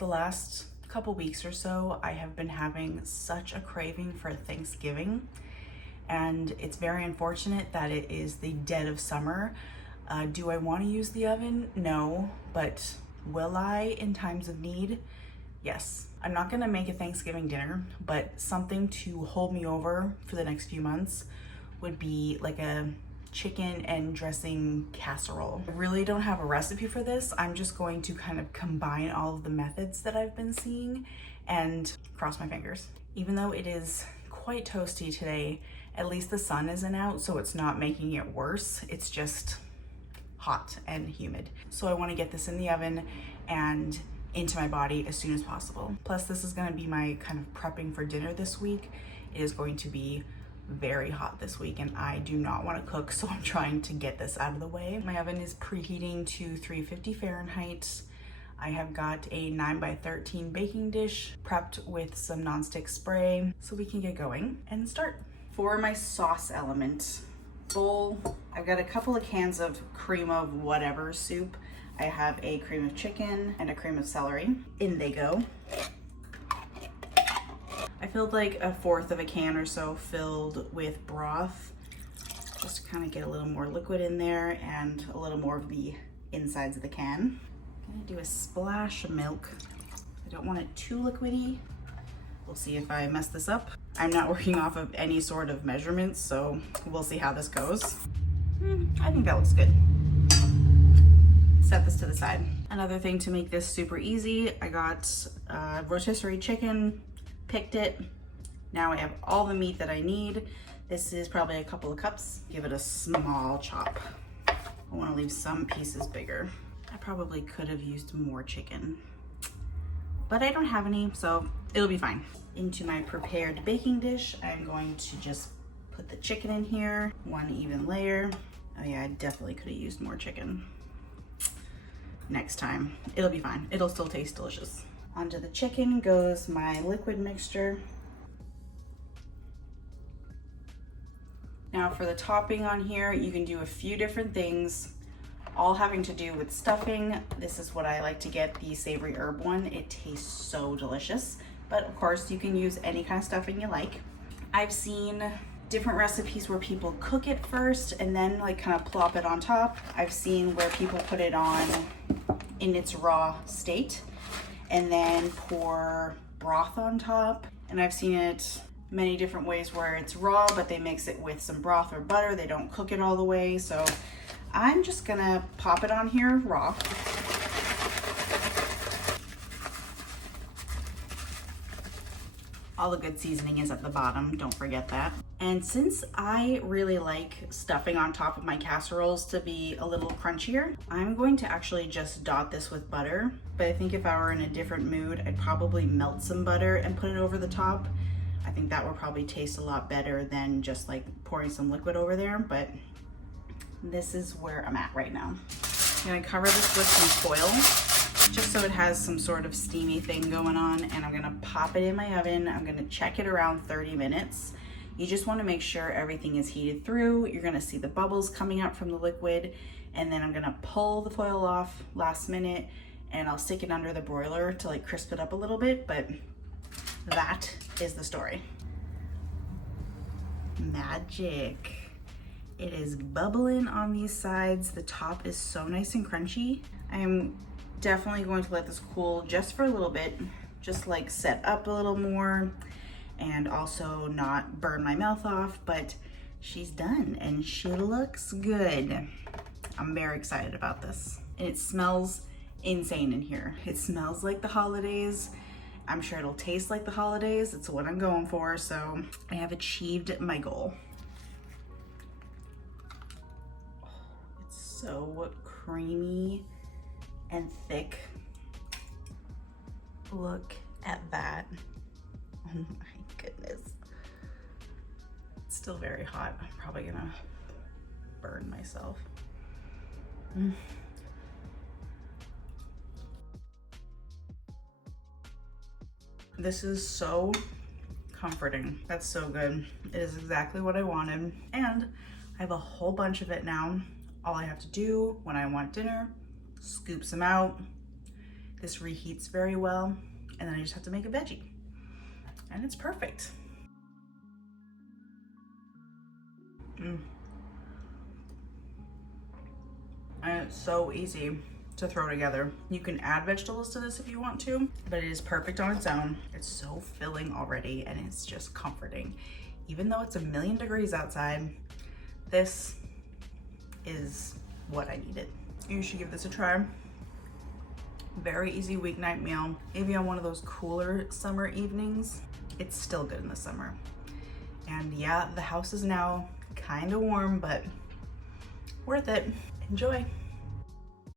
The last couple weeks or so, I have been having such a craving for Thanksgiving, and it's very unfortunate that it is the dead of summer. Do I want to use the oven? No, but will I in times of need? Yes. I'm not gonna make a Thanksgiving dinner, but something to hold me over for the next few months would be like a chicken and dressing casserole. I really don't have a recipe for this. I'm just going to kind of combine all of the methods that I've been seeing and cross my fingers. Even though it is quite toasty today, at least the sun isn't out, so it's not making it worse. It's just hot and humid. So I want to get this in the oven and into my body as soon as possible. Plus, this is going to be my kind of prepping for dinner this week. It is going to be very hot this week and I do not want to cook, so I'm trying to get this out of the way. My oven is preheating to 350 Fahrenheit. I have got a 9x13 baking dish prepped with some nonstick spray, so we can get going and start. For my sauce element bowl, I've got a couple of cans of cream of whatever soup. I have a cream of chicken and a cream of celery. In they go. I filled like 1/4 of a can or so filled with broth, just to kind of get a little more liquid in there and a little more of the insides of the can. I'm gonna do a splash of milk. I don't want it too liquidy. We'll see if I mess this up. I'm not working off of any sort of measurements, so we'll see how this goes. I think that looks good. Set this to the side. Another thing to make this super easy, I got rotisserie chicken, picked it. Now I have all the meat that I need. This is probably a couple of cups. Give it a small chop. I want to leave some pieces bigger. I probably could have used more chicken, but I don't have any, so it'll be fine. Into my prepared baking dish, I'm going to just put the chicken in here, one even layer. Oh yeah, I definitely could have used more chicken. Next time, it'll be fine. It'll still taste delicious. Onto the chicken goes my liquid mixture. Now for the topping on here, you can do a few different things, all having to do with stuffing. This is what I like to get, the savory herb one. It tastes so delicious, but of course you can use any kind of stuffing you like. I've seen different recipes where people cook it first and then like kind of plop it on top. I've seen where people put it on in its raw state and then pour broth on top. And I've seen it many different ways where it's raw, but they mix it with some broth or butter. They don't cook it all the way. So I'm just gonna pop it on here raw. All the good seasoning is at the bottom, don't forget that. And since I really like stuffing on top of my casseroles to be a little crunchier, I'm going to actually just dot this with butter. But I think if I were in a different mood, I'd probably melt some butter and put it over the top. I think that would probably taste a lot better than just like pouring some liquid over there, but this is where I'm at right now. I'm gonna cover this with some foil, just so it has some sort of steamy thing going on, and I'm gonna pop it in my oven. I'm gonna check it around 30 minutes. You just wanna make sure everything is heated through. You're gonna see the bubbles coming out from the liquid, and then I'm gonna pull the foil off last minute, and I'll stick it under the broiler to like crisp it up a little bit, but that is the story. Magic. It is bubbling on these sides. The top is so nice and crunchy. I am definitely going to let this cool just for a little bit, just like set up a little more and also not burn my mouth off, but she's done and she looks good. I'm very excited about this. And it smells insane in here. It smells like the holidays. I'm sure it'll taste like the holidays. It's what I'm going for, so I have achieved my goal. So creamy and thick. Look at that. Oh my goodness. It's still very hot. I'm probably gonna burn myself. This is so comforting. That's so good. It is exactly what I wanted. And I have a whole bunch of it now. All I have to do when I want dinner, scoop some out, This reheats very well, and then I just have to make a veggie, and it's perfect. And it's so easy to throw together. You can add vegetables to this if you want to, but it is perfect on its own. It's so filling already, and it's just comforting. Even though it's 1,000,000 degrees outside, this is what I needed. You should give this a try. Very easy weeknight meal. Maybe on one of those cooler summer evenings. It's still good in the summer. And yeah, the house is now kind of warm, but worth it. Enjoy.